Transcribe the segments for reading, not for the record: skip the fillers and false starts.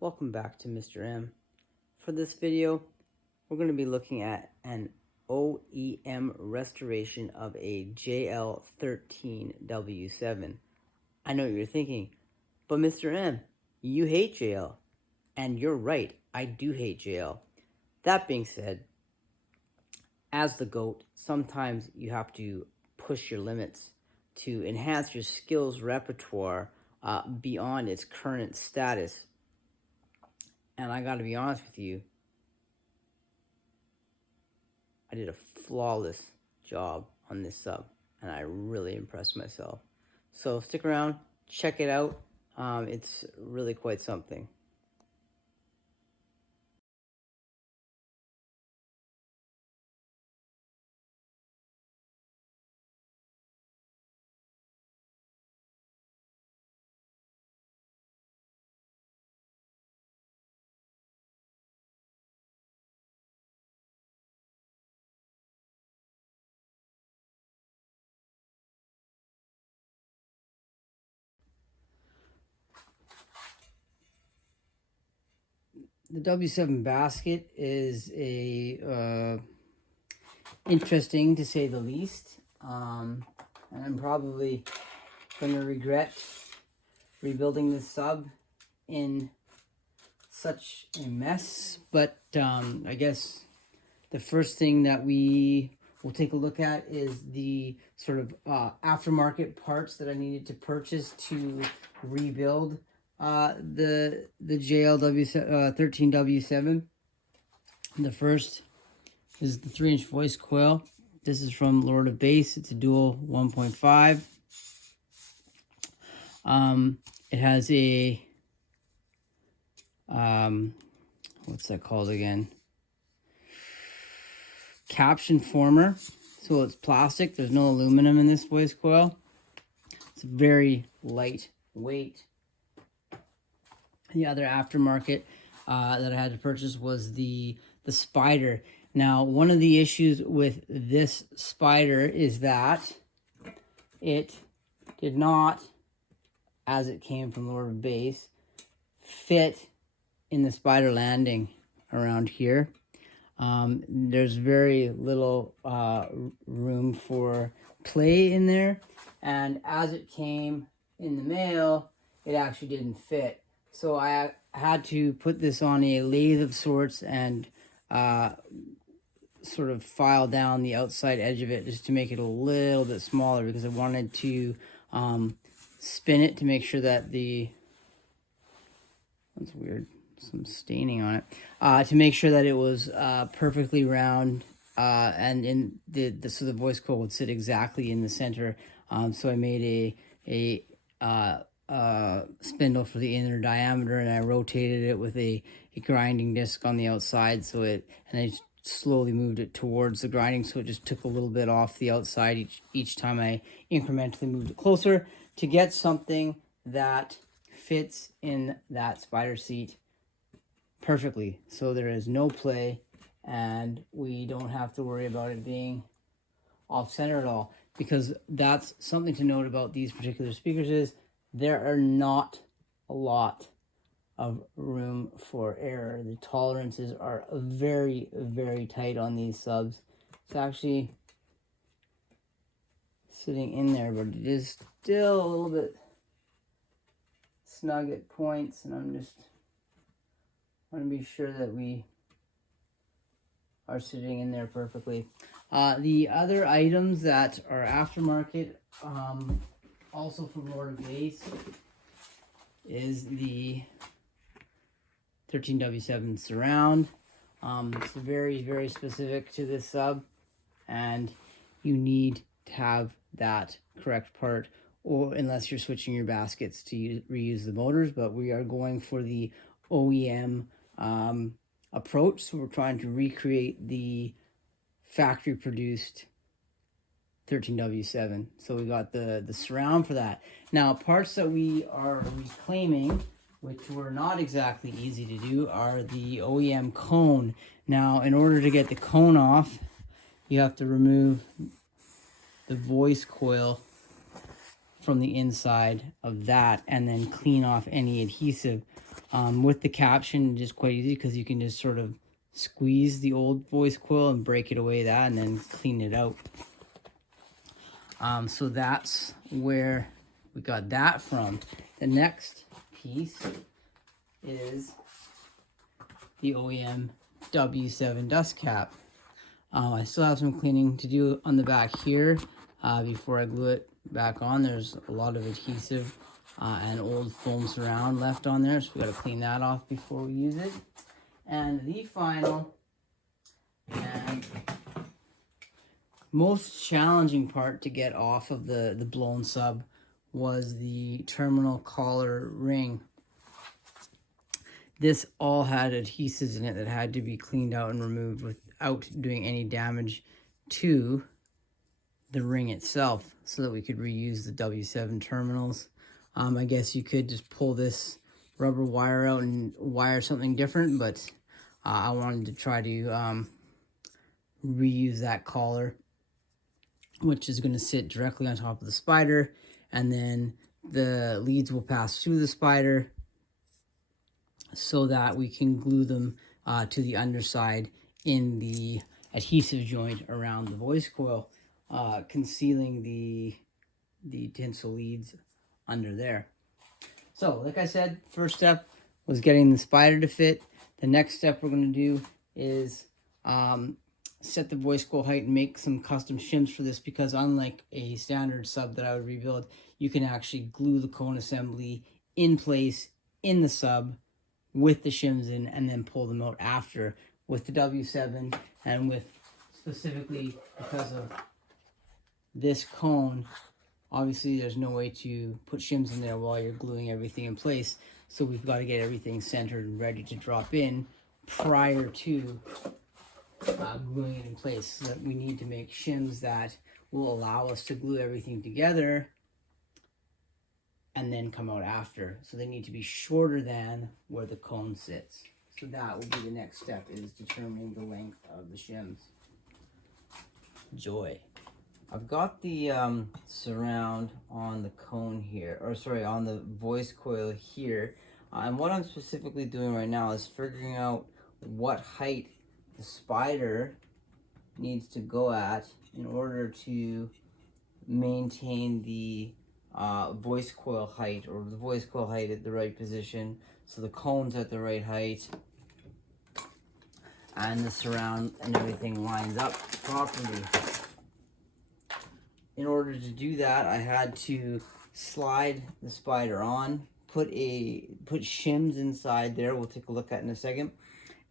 Welcome back to Mr. M. For this video, we're going to be looking at an OEM restoration of a JL13W7. I know what you're thinking, but Mr. M, you hate JL. And you're right, I do hate JL. That being said, as the GOAT, sometimes you have to push your limits to enhance your skills repertoire beyond its current status. And I gotta be honest with you, I did a flawless job on this sub, and I really impressed myself. So stick around, check it out. It's really quite something. The W7 basket is a interesting to say the least, and I'm probably going to regret rebuilding this sub in such a mess. But I guess the first thing that we will take a look at is the sort of aftermarket parts that I needed to purchase to rebuild the JLW13W7. The first is the 3-inch voice coil. This is from Lord of Bass. It's a dual 1.5. It has a what's that called again? Caption former. So it's plastic. There's no aluminum in this voice coil. It's very lightweight. The other aftermarket that I had to purchase was the spider. Now, one of the issues with this spider is that it did not, as it came from Lord of Bass, fit in the spider landing around here. There's very little room for play in there, and as it came in the mail, it actually didn't fit. So I had to put this on a lathe of sorts and sort of file down the outside edge of it just to make it a little bit smaller, because I wanted to spin it to make sure that that's weird, some staining on it, to make sure that it was perfectly round, and in so the voice coil would sit exactly in the center. So I made a spindle for the inner diameter, and I rotated it with a grinding disc on the outside, and I slowly moved it towards the grinding, so it just took a little bit off the outside each time I incrementally moved it closer to get something that fits in that spider seat perfectly, so there is no play and we don't have to worry about it being off center at all. Because that's something to note about these particular speakers, is there are not a lot of room for error. The tolerances are very, very tight on these subs. It's actually sitting in there, but it is still a little bit snug at points, and I'm just want to be sure that we are sitting in there perfectly. The other items that are aftermarket, also from Lord of Bass, is the 13W7 surround. It's very, very specific to this sub, and you need to have that correct part, or unless you're switching your baskets to reuse the motors. But we are going for the OEM approach, so we're trying to recreate the factory produced 13W7. So we got the surround for that. Now, parts that we are reclaiming, which were not exactly easy to do, are the OEM cone. Now, in order to get the cone off, you have to remove the voice coil from the inside of that and then clean off any adhesive. With the caption, it's just quite easy because you can just sort of squeeze the old voice coil and break it away that and then clean it out. So that's where we got that from. The next piece is the OEM W7 dust cap. I still have some cleaning to do on the back here before I glue it back on. There's a lot of adhesive and old foam surround left on there, so we got to clean that off before we use it. And the final and most challenging part to get off of the blown sub was the terminal collar ring. This all had adhesives in it that had to be cleaned out and removed without doing any damage to the ring itself so that we could reuse the W7 terminals. I guess you could just pull this rubber wire out and wire something different, but I wanted to try to reuse that collar, which is going to sit directly on top of the spider, and then the leads will pass through the spider so that we can glue them to the underside in the adhesive joint around the voice coil, concealing the tinsel leads under there. So, like I said, first step was getting the spider to fit. The next step we're going to do is set the voice coil height and make some custom shims for this, because unlike a standard sub that I would rebuild, you can actually glue the cone assembly in place in the sub with the shims in and then pull them out after. With the W7 and with specifically because of this cone, obviously there's no way to put shims in there while you're gluing everything in place, so we've got to get everything centered and ready to drop in prior to gluing it in place. So that we need to make shims that will allow us to glue everything together and then come out after. So they need to be shorter than where the cone sits. So that will be the next step, is determining the length of the shims. Joy. I've got the surround on the cone here, or sorry, on the voice coil here. And what I'm specifically doing right now is figuring out what height the spider needs to go at in order to maintain the voice coil height, or the voice coil height at the right position, so the cone's at the right height and the surround and everything lines up properly. In order to do that, I had to slide the spider on, put shims inside there, we'll take a look at in a second,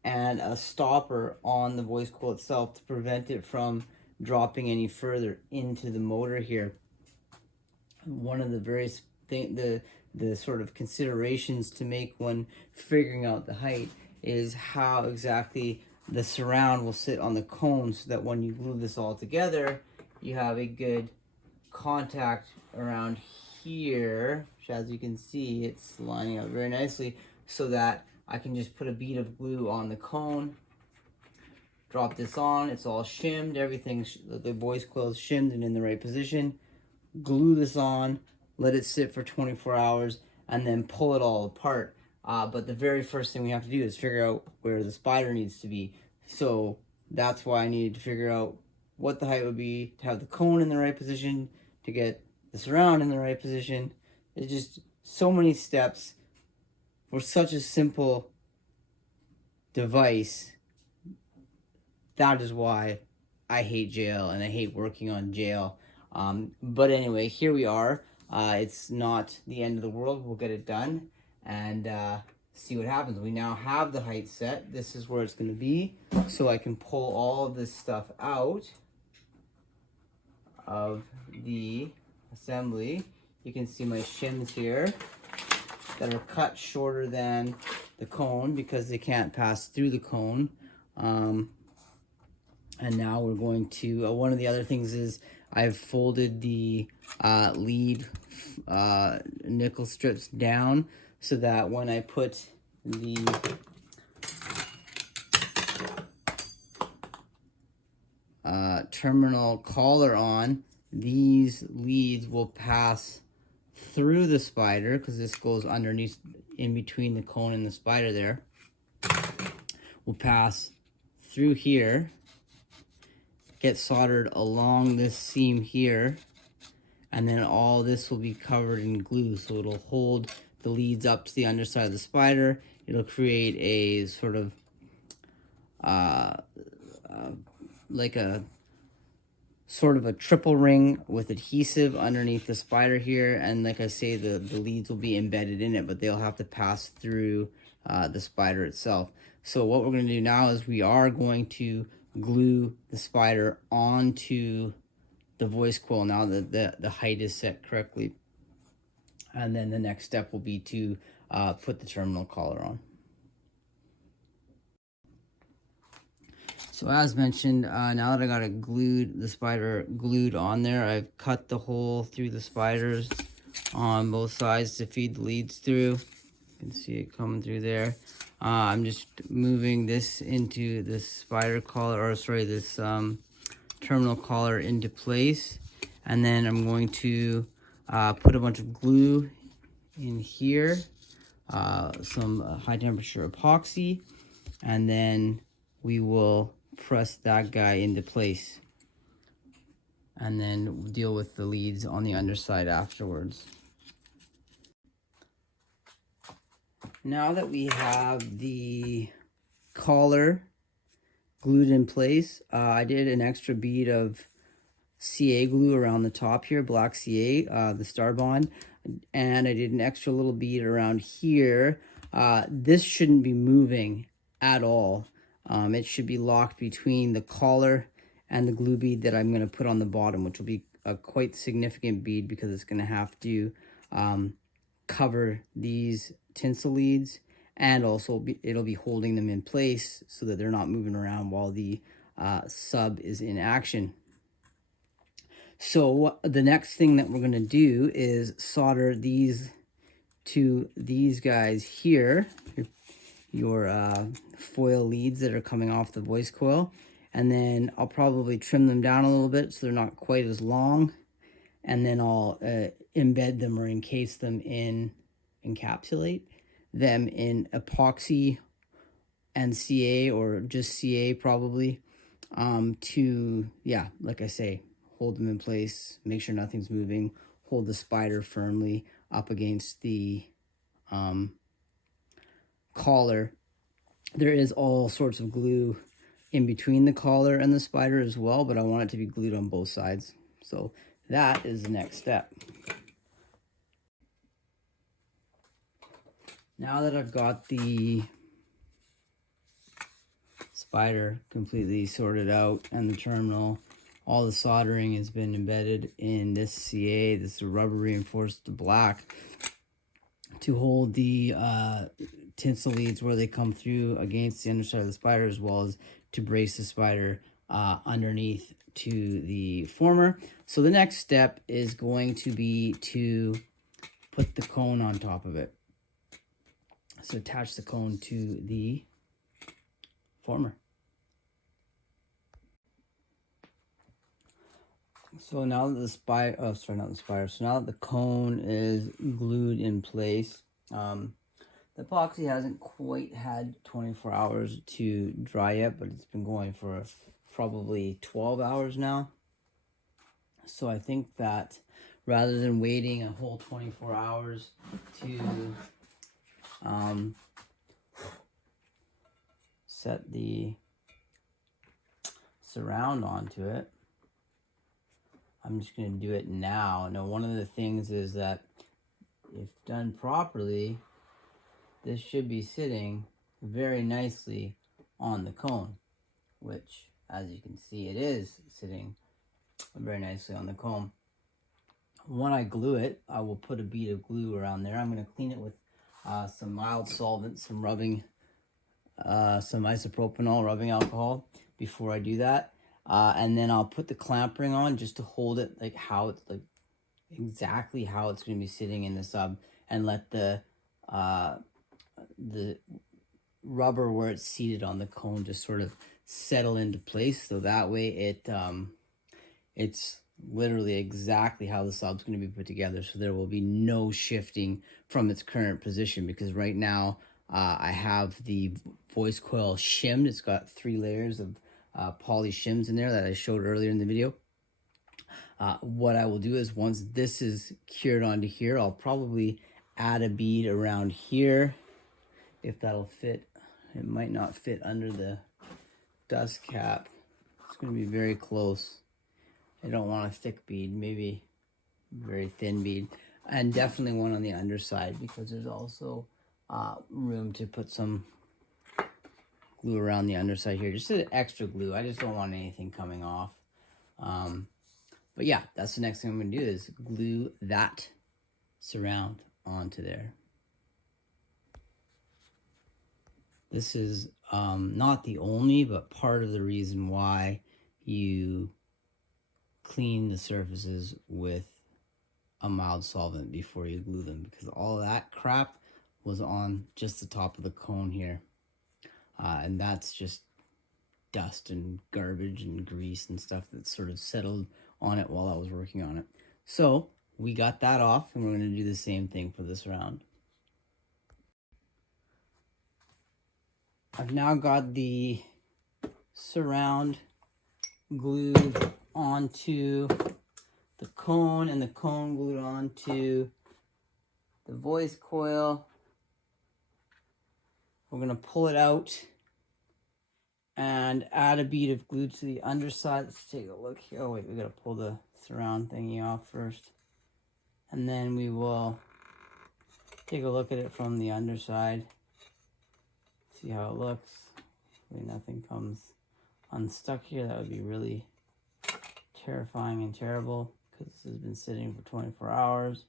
and a stopper on the voice coil itself to prevent it from dropping any further into the motor here. One of the various the sort of considerations to make when figuring out the height is how exactly the surround will sit on the cone, so that when you glue this all together, you have a good contact around here, which, as you can see, it's lining up very nicely, so that I can just put a bead of glue on the cone, drop this on, it's all shimmed, everything, the voice coil is shimmed and in the right position, glue this on, let it sit for 24 hours, and then pull it all apart. But the very first thing we have to do is figure out where the spider needs to be. So that's why I needed to figure out what the height would be to have the cone in the right position, to get the surround in the right position. It's just so many steps for such a simple device. That is why I hate JL and I hate working on JL. But anyway, here we are. It's not the end of the world. We'll get it done and see what happens. We now have the height set. This is where it's going to be. So I can pull all of this stuff out of the assembly. You can see my shims here that are cut shorter than the cone because they can't pass through the cone. And now we're going to, one of the other things is I've folded the lead nickel strips down so that when I put the terminal collar on, these leads will pass through the spider, because this goes underneath, in between the cone and the spider there. We'll pass through here, get soldered along this seam here, and then all this will be covered in glue, so it'll hold the leads up to the underside of the spider. It'll create a sort of like a sort of a triple ring with adhesive underneath the spider here, and like I say, the leads will be embedded in it, but they'll have to pass through the spider itself. So what we're going to do now is we are going to glue the spider onto the voice coil now that the height is set correctly, and then the next step will be to put the terminal collar on. So as mentioned, now that I got the spider glued on there, I've cut the hole through the spiders on both sides to feed the leads through. You can see it coming through there. I'm just moving this into this spider collar, or sorry, this terminal collar into place. And then I'm going to put a bunch of glue in here, some high temperature epoxy, and then we will press that guy into place, and then deal with the leads on the underside afterwards. Now that we have the collar glued in place, I did an extra bead of CA glue around the top here, black CA, the Star Bond, and I did an extra little bead around here. This shouldn't be moving at all. It should be locked between the collar and the glue bead that I'm going to put on the bottom, which will be a quite significant bead because it's going to have to cover these tinsel leads, and also it'll be holding them in place so that they're not moving around while the sub is in action. So the next thing that we're going to do is solder these to these guys here, your foil leads that are coming off the voice coil, and then I'll probably trim them down a little bit so they're not quite as long, and then I'll embed them or encapsulate them in epoxy and CA, or just CA probably, to, yeah, like I say, hold them in place, make sure nothing's moving, hold the spider firmly up against the collar. There is all sorts of glue in between the collar and the spider as well, but I want it to be glued on both sides. So that is the next step. Now that I've got the spider completely sorted out and the terminal, all the soldering has been embedded in this CA, this rubber reinforced black, to hold the tinsel leads where they come through against the underside of the spider, as well as to brace the spider underneath to the former. So the next step is going to be to put the cone on top of it. So attach the cone to the former. So now that so now that the cone is glued in place, the epoxy hasn't quite had 24 hours to dry yet, but it's been going for probably 12 hours now. So I think that rather than waiting a whole 24 hours to set the surround onto it, I'm just going to do it now. Now, one of the things is that if done properly, this should be sitting very nicely on the cone, which, as you can see, it is sitting very nicely on the cone. When I glue it, I will put a bead of glue around there. I'm going to clean it with some mild solvent, some isopropanol rubbing alcohol before I do that. And then I'll put the clamp ring on just to hold it like how it's like exactly how it's going to be sitting in the sub, and let the rubber where it's seated on the cone just sort of settle into place, so that way it's literally exactly how the sub's going to be put together, so there will be no shifting from its current position, because right now I have the voice coil shimmed. It's got 3 layers of poly shims in there that I showed earlier in the video. What I will do is, once this is cured onto here, I'll probably add a bead around here, if that'll fit. It might not fit under the dust cap. It's going to be very close. I don't want a thick bead, maybe very thin bead, and definitely one on the underside, because there's also room to put some glue around the underside here, just an extra glue. I just don't want anything coming off. But yeah, that's the next thing I'm going to do, is glue that surround onto there. This is not the only, but part of the reason why you clean the surfaces with a mild solvent before you glue them, because all of that crap was on just the top of the cone here, and that's just dust and garbage and grease and stuff that sort of settled on it while I was working on it. So we got that off, and we're going to do the same thing for this round. I've now got the surround glued onto the cone, and the cone glued onto the voice coil. We're going to pull it out and add a bead of glue to the underside. Let's take a look here. Oh wait, we got to pull the surround thingy off first, and then we will take a look at it from the underside, see how it looks. Hopefully nothing comes unstuck here. That would be really terrifying and terrible, because this has been sitting for 24 hours.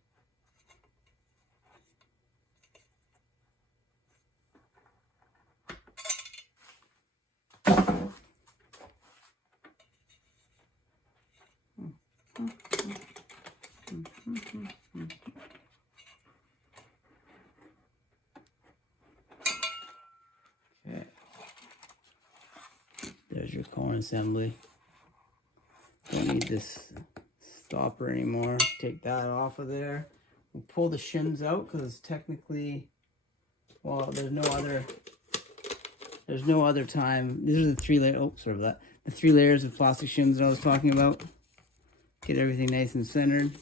Okay. There's your cone assembly. Don't need this stopper anymore. Take that off of there. We'll pull the shims out, because technically, well, there's no other time. These are the 3 layers. Oh, sorry about that. The 3 layers of plastic shims that I was talking about. Get everything nice and centered.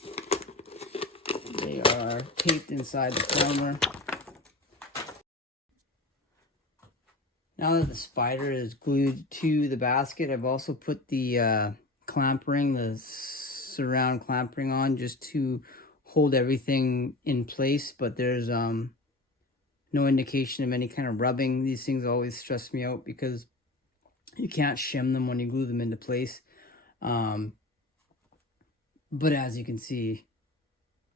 They are taped inside the former. Now that the spider is glued to the basket, I've also put the clamp ring, the surround clamp ring on, just to hold everything in place, but there's no indication of any kind of rubbing. These things always stress me out, because you can't shim them when you glue them into place. But as you can see,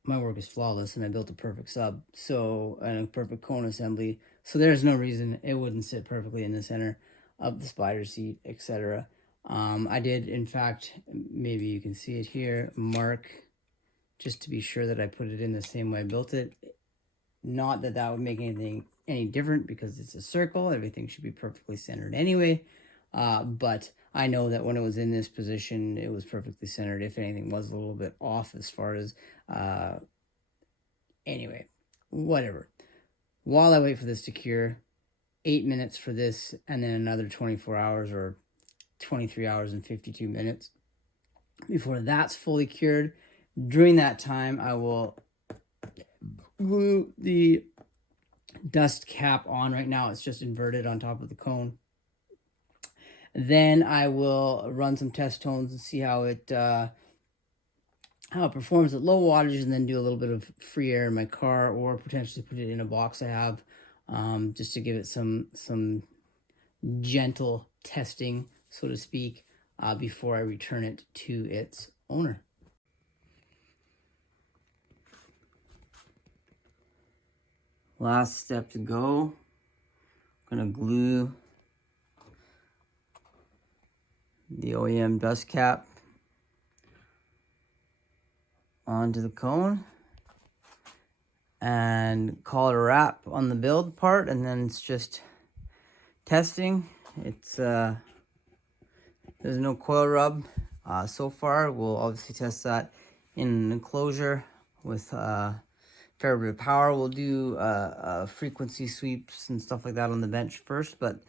my work is flawless, and I built a perfect sub, and a perfect cone assembly. So there's no reason it wouldn't sit perfectly in the center of the spider seat, etc. I did, in fact, maybe you can see it here, mark, just to be sure that I put it in the same way I built it. Not that that would make anything any different, because it's a circle. Everything should be perfectly centered anyway. But I know that when it was in this position, it was perfectly centered. If anything was a little bit off as far as, anyway, whatever. While I wait for this to cure, 8 minutes for this, and then another 24 hours or 23 hours and 52 minutes before that's fully cured. During that time, I will glue the dust cap on. Right now it's just inverted on top of the cone. Then I will run some test tones and see how it performs at low wattage, and then do a little bit of free air in my car, or potentially put it in a box I have, just to give it some gentle testing, so to speak, before I return it to its owner. Last step to go. I'm gonna glue the OEM dust cap onto the cone and call it a wrap on the build part, and then it's just testing. It's there's no coil rub So far, we'll obviously test that in an enclosure with fair bit of power. We'll do frequency sweeps and stuff like that on the bench first, but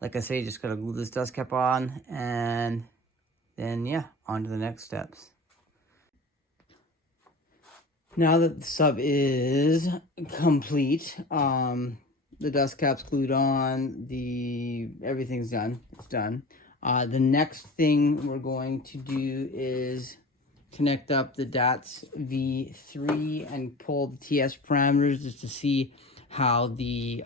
like I say, just gotta glue this dust cap on, and then yeah, on to the next steps. Now that the sub is complete, the dust cap's glued on, everything's done. It's done. The next thing we're going to do is connect up the DATS V3 and pull the TS parameters just to see how the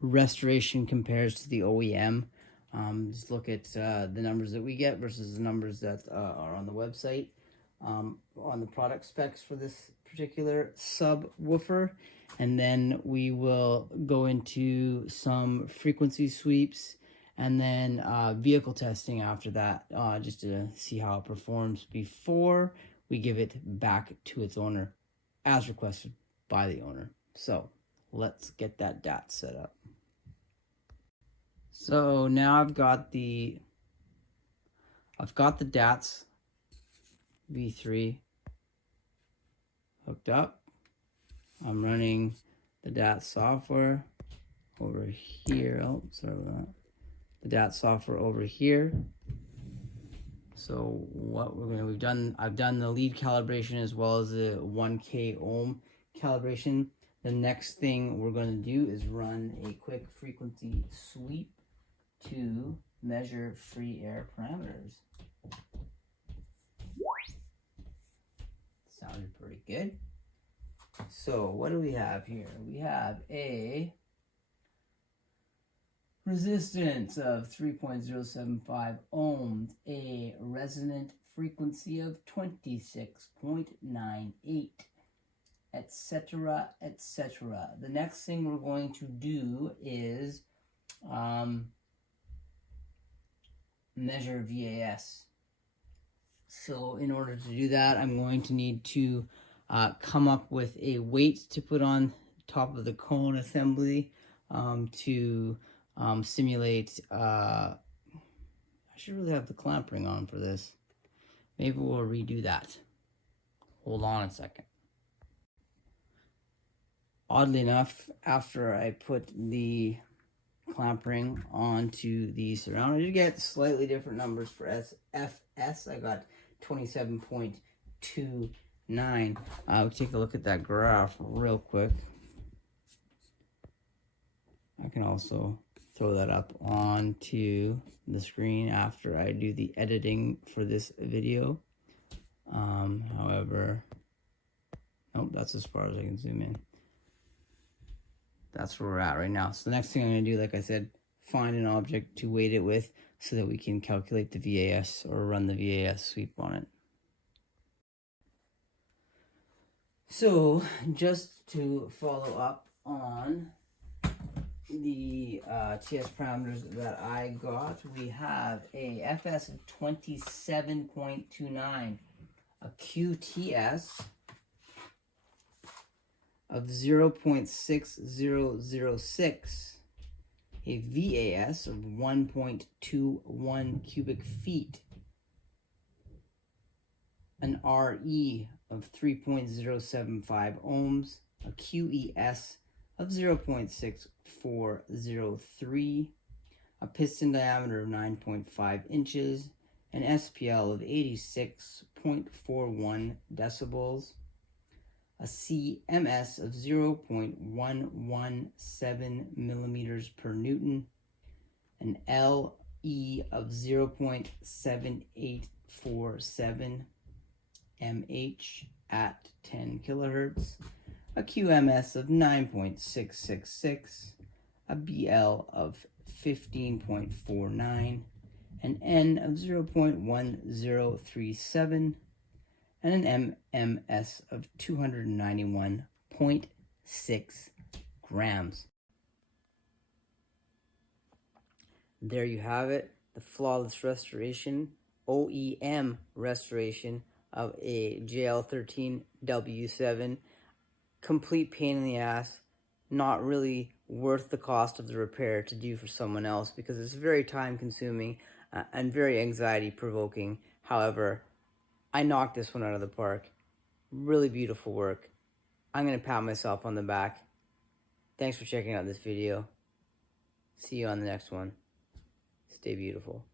restoration compares to the OEM. Just look at the numbers that we get versus the numbers that are on the website. On the product specs for this particular subwoofer, and then we will go into some frequency sweeps and then vehicle testing after that, just to see how it performs before we give it back to its owner as requested by the owner. So let's get that DAT set up. So now I've got the DATS V3 hooked up. I'm running the DAT software over here. Oh, sorry about that. The DAT software over here. So what I've done the lead calibration as well as the 1K ohm calibration. The next thing we're going to do is run a quick frequency sweep to measure free air parameters. Sounded pretty good. So what do we have here? We have a resistance of 3.075 ohms, a resonant frequency of 26.98, etc., etc. The next thing we're going to do is measure VAS. So in order to do that, I'm going to need to come up with a weight to put on top of the cone assembly to simulate. I should really have the clamp ring on for this. Maybe we'll redo that. Hold on a second. Oddly enough, after I put the clamp ring onto the surround, I did get slightly different numbers for FS. I got 27.29. I'll take a look at that graph real quick. I can also throw that up onto the screen after I do the editing for this video. However, nope, that's as far as I can zoom in. That's where we're at right now. So the next thing I'm going to do, like I said, find an object to weight it with so that we can calculate the VAS or run the VAS sweep on it. So just to follow up on the TS parameters that I got, we have a FS of 27.29, a QTS of 0.6006, a VAS of 1.21 cubic feet, an RE of 3.075 ohms, a QES of 0.6403, a piston diameter of 9.5 inches, an SPL of 86.41 decibels, a CMS of 0.117 millimeters per Newton, an LE of 0.7847 mH at 10 kilohertz, a QMS of 9.666, a BL of 15.49, an N of 0.1037, and an MMS of 291.6 grams. There you have it, the flawless restoration, OEM restoration of a JL13W7. Complete pain in the ass, not really worth the cost of the repair to do for someone else because it's very time consuming. and very anxiety provoking. However, I knocked this one out of the park. Really beautiful work. I'm going to pat myself on the back. Thanks for checking out this video. See you on the next one. Stay beautiful.